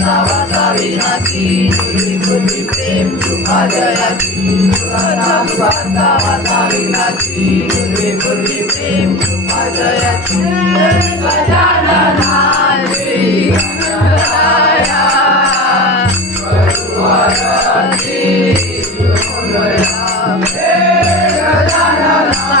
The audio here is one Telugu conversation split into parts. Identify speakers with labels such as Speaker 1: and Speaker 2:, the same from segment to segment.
Speaker 1: नावाचा विनाची तुझी प्रेम तुका जयाची नावाचा वाचा विनाची प्रेम तुका जयाची गजानना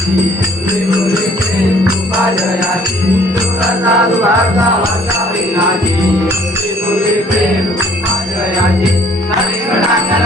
Speaker 1: ये तुरी प्रेम मुभाले आली दुरादा दुरादा वाटा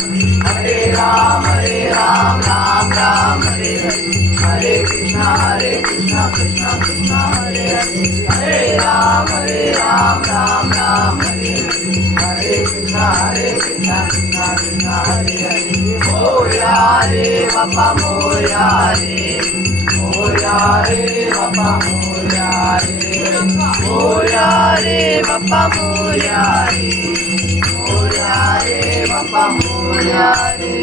Speaker 1: హరే రామ హరే రామ రామ రామ హరే హరే హరే కృష్ణ హరే కృష్ణ కృష్ణ కృష్ణ హరే హరే హరే రామ హరే రామ రామ రామ హరే హరే కృష్ణ హరే కృష్ణ కృష్ణ కృష్ణ హరే హరే మోయా రే బాబా మోయా రే మోయా రే బాబా Pamuyare,